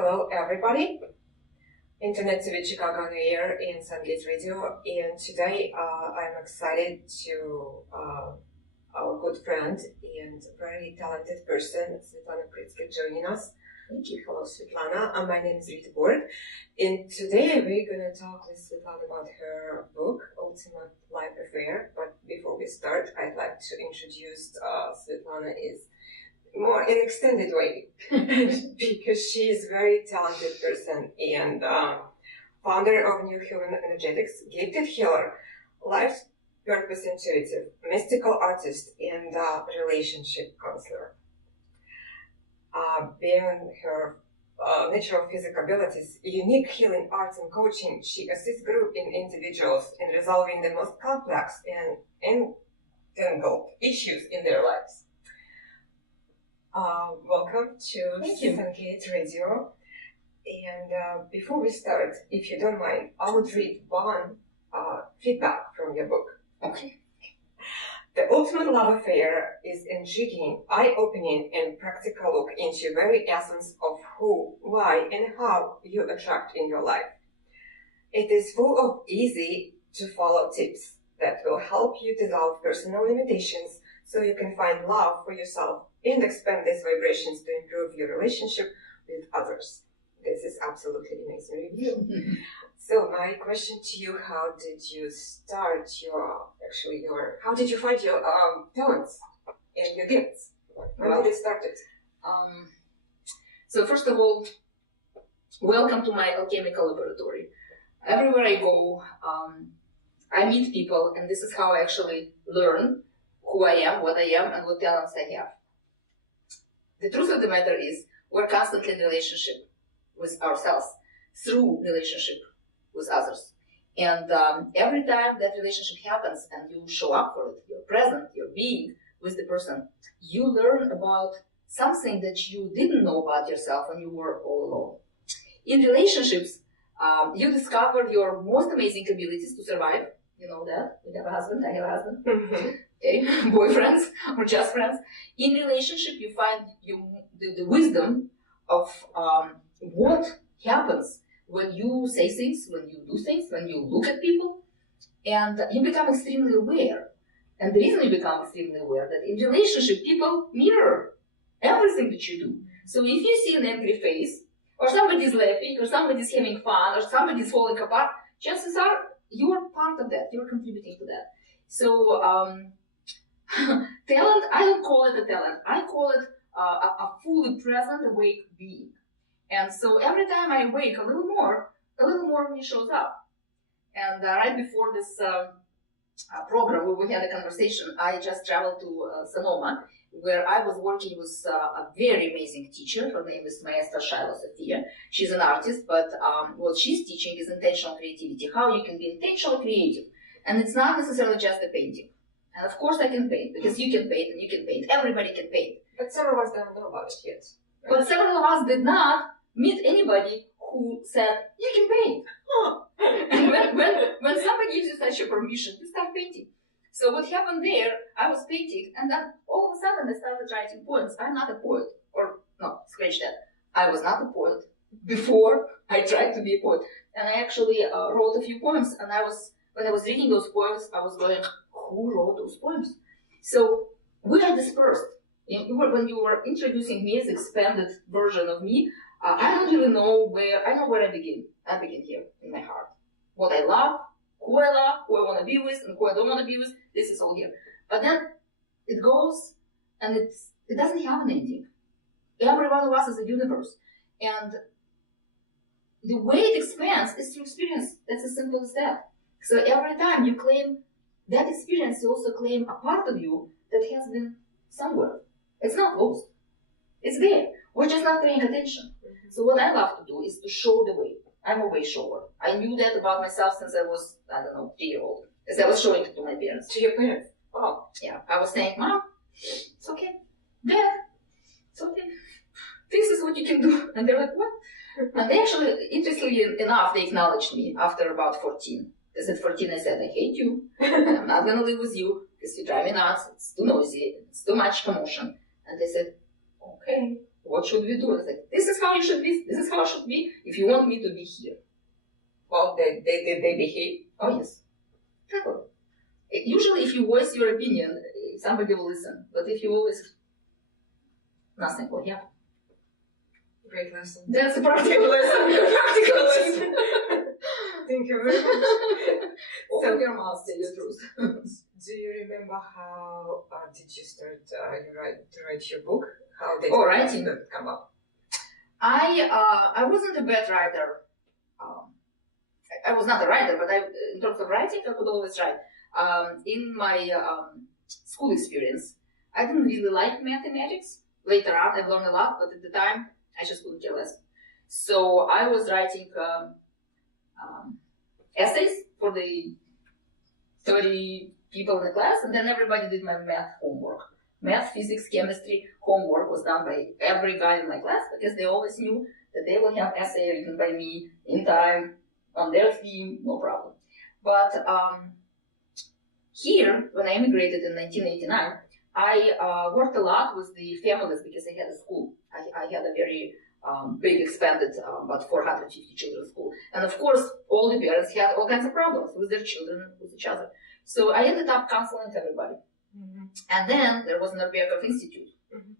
Hello, everybody. Internet TV Chicago on the air in Sungate Radio, and today I'm excited to our good friend and very talented person, Svetlana Pritzker, joining us. Thank you. Hello, Svetlana. My name is Rita Borg, and today we're going to talk with Svetlana about her book, Ultimate Life Affair. But before we start, I'd like to introduce Svetlana is more in extended way because she is a very talented person and founder of New Human Energetics, gifted healer, life purpose intuitive, mystical artist, and relationship counselor. Beyond her natural physical abilities, unique healing arts and coaching, she assists groups and individuals in resolving the most complex and entangled issues in their lives. Welcome to Sungate Radio. And before we start, if you don't mind, I would read one feedback from your book. Okay. The Ultimate Love Affair is intriguing, eye-opening, and practical look into the very essence of who, why, and how you attract in your life. It is full of easy-to-follow tips that will help you dissolve personal limitations so you can find love for yourself and expand these vibrations to improve your relationship with others. This is absolutely amazing review. So my question to you, how did you start how did you find your talents and your gifts? When did it start? So first of all, welcome to my alchemical laboratory. Everywhere I go, I meet people, and this is how I actually learn who I am, what I am, and what talents I have. The truth of the matter is, we're constantly in relationship with ourselves through relationship with others. And every time that relationship happens and you show up for it, you're present, you're being with the person, you learn about something that you didn't know about yourself when you were all alone. In relationships, you discover your most amazing abilities to survive. You know that. You have a husband, I have a husband. Okay, boyfriends or just friends. In relationship, you find the wisdom of what happens when you say things, when you do things, when you look at people, and you become extremely aware. And the reason you become extremely aware that in relationship, people mirror everything that you do. So if you see an angry face, or somebody's laughing, or somebody's having fun, or somebody's falling apart, chances are you are part of that. You're contributing to that. So talent, I don't call it a talent. I call it a fully present, awake being. And so every time I awake a little more of me shows up. And right before this program, where we had a conversation, I just traveled to Sonoma, where I was working with a very amazing teacher. Her name is Maestra Shaila Sofia. She's an artist, but what she's teaching is intentional creativity, how you can be intentionally creative. And it's not necessarily just a painting. And of course I can paint, because you can paint and you can paint. Everybody can paint. But some of us don't know about it yet. But several of us did not meet anybody who said, you can paint. And when somebody gives you such a permission, you start painting. So what happened there, I was painting, and then all of a sudden I started writing poems. I'm not a poet. Or, no, scratch that. I was not a poet before I tried to be a poet. And I actually wrote a few poems, and when I was reading those poems, I was going, who wrote those poems? So we are dispersed. When you were introducing me as an expanded version of me, I don't really know where I begin. I begin here in my heart. What I love, who I want to be with, and who I don't want to be with, this is all here. But then it goes, and it doesn't have an ending. Every one of us is a universe. And the way it expands is through experience. That's as simple as that. So every time you claim that experience, you also claim a part of you that has been somewhere. It's not lost. It's there. We're just not paying attention. So what I love to do is to show the way. I'm a way shower. I knew that about myself since I was, 3-year-old. As I was showing it to my parents. To your parents? Oh. Yeah. I was saying, Mom, it's okay. Dad, it's okay. This is what you can do. And they're like, what? And they actually, interestingly enough, they acknowledged me after about 14. Because at 14 I said, I hate you. I'm not going to live with you because you drive me nuts. It's too noisy. It's too much commotion. And they said, okay, What should we do? It's like, this is how you should be, this is how it should be, if you want me to be here. Well, they behave. Oh, yes. Exactly. Usually, if you voice your opinion, somebody will listen. But if you always, nothing will happen. Great lesson. That's a practical lesson. Practical lesson. Thank you very much. Open your mouth, tell the truth. Do you remember how did you start to write your book? How did writing that come up? I wasn't a bad writer. I was not a writer, but in terms of writing, I could always write. In my school experience, I didn't really like mathematics. Later on, I've learned a lot, but at the time, I just couldn't care less. So I was writing essays for the 30 people in the class, and then everybody did my math homework. Math, physics, chemistry homework was done by every guy in my class because they always knew that they will have essay written by me in time, on their theme, no problem. But here, when I immigrated in 1989, I worked a lot with the families because I had a school. I had a very big, expanded, about 450 children school. And of course, all the parents had all kinds of problems with their children, with each other. So I ended up counseling everybody. Mm-hmm. And then there was Norberkov Institute, mm-hmm.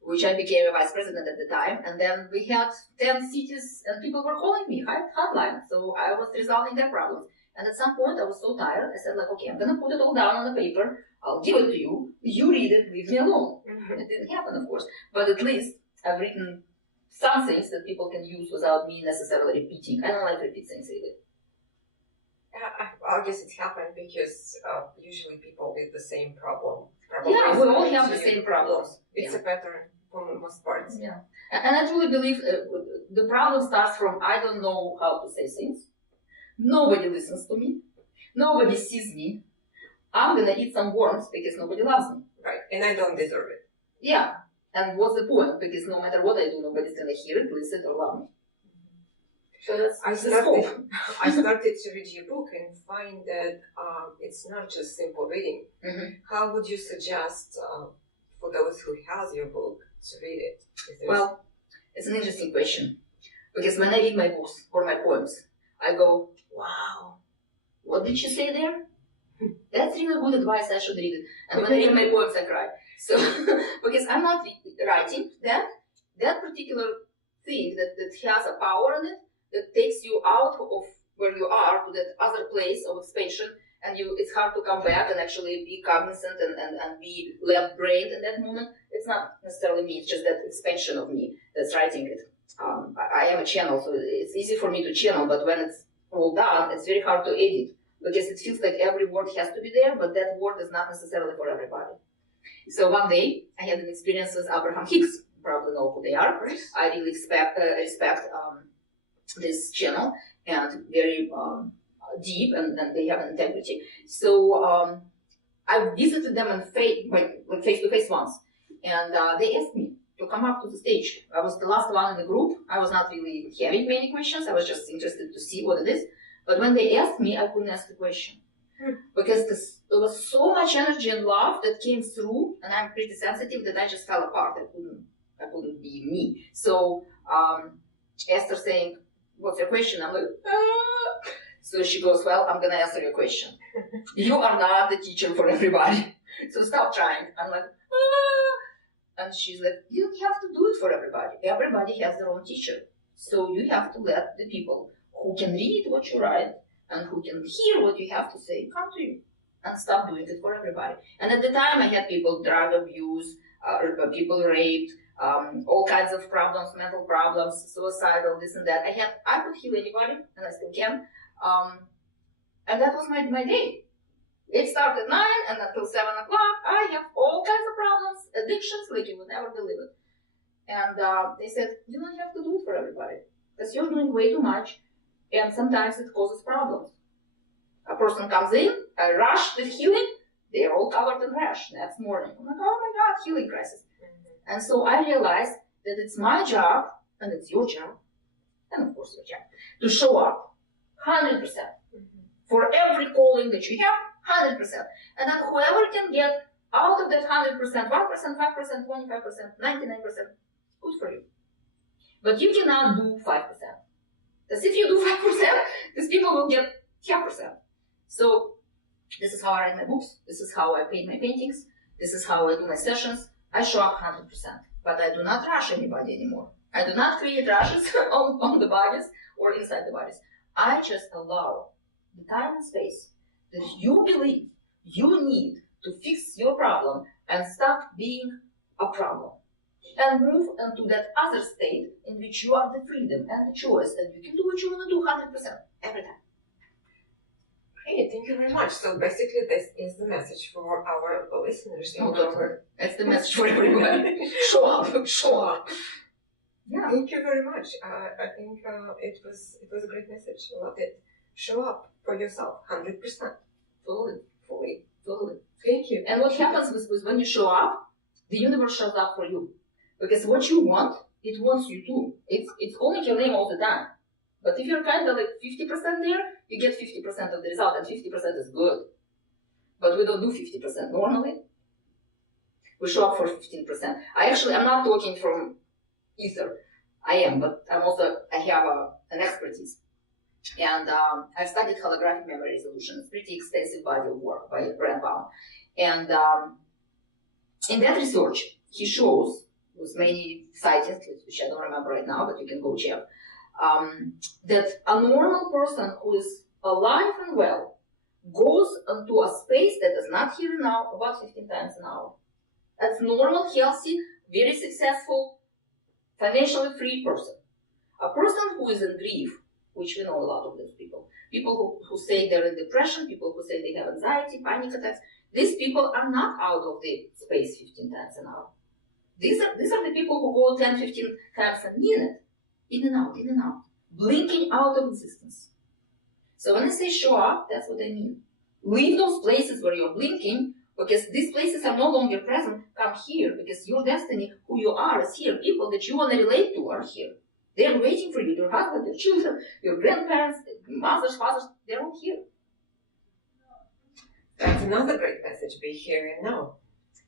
which I became a vice president at the time. And then we had 10 cities and people were calling me, hotline. So I was resolving their problems. And at some point I was so tired, I said like, okay, I'm going to put it all down on the paper. I'll give it to you. You read it, leave me alone. Mm-hmm. It didn't happen, of course. But at least I've written some things that people can use without me necessarily repeating. I don't like repeat things either. I guess it happened because usually people with the same problem. Yeah, we all have the same problems. It's a pattern for the most parts. Yeah, and I truly believe the problem starts from I don't know how to say things. Nobody listens to me. Nobody sees me. I'm gonna eat some worms because nobody loves me. Right, and I don't deserve it. Yeah, and what's the point? Because no matter what I do, nobody's gonna hear it, listen, or love me. So that's I started to read your book and find that it's not just simple reading. Mm-hmm. How would you suggest for those who has your book to read it? Well, it's an interesting question. Because when I read my books or my poems, I go, wow, what did she say there? That's really good advice, I should read it. And when I read my poems, I cry. So, because I'm not writing that particular thing that has a power in it, that takes you out of where you are to that other place of expansion, and it's hard to come back and actually be cognizant and be left-brained in that moment. It's not necessarily me, it's just that expansion of me that's writing it. I am a channel, so it's easy for me to channel, but when it's all done, it's very hard to edit, because it feels like every word has to be there, but that word is not necessarily for everybody. So one day, I had an experience with Abraham Hicks. You probably know who they are. I really respect this channel, and very deep, and they have an integrity. So I visited them face-to-face once, and they asked me to come up to the stage. I was the last one in the group. I was not really having many questions. I was just interested to see what it is. But when they asked me, I couldn't ask the question. Because there was so much energy and love that came through, and I'm pretty sensitive, that I just fell apart. I couldn't be me. So Esther saying, what's your question? I'm like, ah. So she goes, well, I'm going to answer your question. You are not the teacher for everybody. So stop trying. I'm like, ah. And she's like, you don't have to do it for everybody. Everybody has their own teacher. So you have to let the people who can read what you write and who can hear what you have to say come to you, and stop doing it for everybody. And at the time, I had people drug abuse, people raped, all kinds of problems, mental problems, suicidal, this and that. I could heal anybody, and I still can. And that was my day. It started at 9, and until 7 o'clock, I have all kinds of problems, addictions, like you would never believe it. And they said, you don't have to do it for everybody, because you're doing way too much, and sometimes it causes problems. A person comes in, a rush with healing, they're all covered in rash next morning. I'm like, oh my God, healing crisis. Mm-hmm. And so I realized that it's my job, and it's your job, and of course your job, to show up 100%. Mm-hmm. For every calling that you have, 100%. And then whoever can get out of that 100%, 1%, 5%, 25%, 99%, good for you. But you cannot do 5%. Because if you do 5%, these people will get 10%. So this is how I write my books. This is how I paint my paintings. This is how I do my sessions. I show up 100%. But I do not rush anybody anymore. I do not create rushes on the bodies or inside the bodies. I just allow the time and space that you believe you need to fix your problem and stop being a problem. And move into that other state in which you have the freedom and the choice and you can do what you want to do 100% every time. Great, thank you very much. So basically this is the message for our listeners. That's the message for everybody. Show up, show up. Yeah. Thank you very much. I think it was a great message. I loved it. Show up for yourself 100%. Fully. Thank you. And what happens is when you show up, the universe shows up for you. Because what you want, it wants you too. It's calling your name all the time. But if you're kind of like 50% there, you get 50% of the result, and 50% is good. But we don't do 50% normally. We show up for 15%. I'm not talking from ether. I am, but I have an expertise. And I've studied holographic memory resolution. It's a pretty extensive body of work by Brand Baum. And in that research, he shows, with many sightings, which I don't remember right now, but you can go check, that a normal person who is alive and well goes into a space that is not here and now about 15 times an hour. That's normal, healthy, very successful, financially free person. A person who is in grief, which we know a lot of these people who say they're in depression, people who say they have anxiety, panic attacks, these people are not out of the space 15 times an hour. These are the people who go 10, 15 times a minute, in and out, blinking out of existence. So when I say show up, that's what I mean. Leave those places where you're blinking, because these places are no longer present. Come here, because your destiny, who you are, is here. People that you want to relate to are here. They're waiting for you. Your husband, your children, your grandparents, mothers, fathers, they're all here. That's another great message. Be here and now.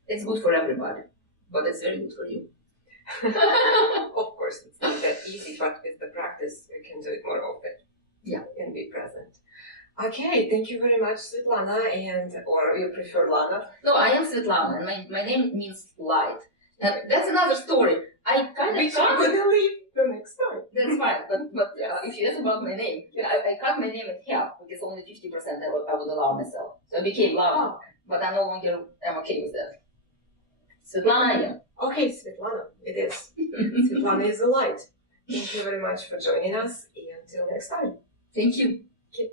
It's good for everybody, but it's very good for you. Of course, it's not that easy, but with the practice, we can do it more often. Yeah. And be present. Okay, thank you very much, Svetlana, or you prefer Lana? No, I am Svetlana, and my name means light. And that's another story. I kind of Which we're going to leave the next time. That's fine, but if you ask about my name, I cut my name in half, because only 50% I would allow myself. So I became Lana, but I no longer am okay with that. Svetlana, yeah. Okay, Svetlana, it is. Svetlana is the light. Thank you very much for joining us, and until next time. Thank you. Okay.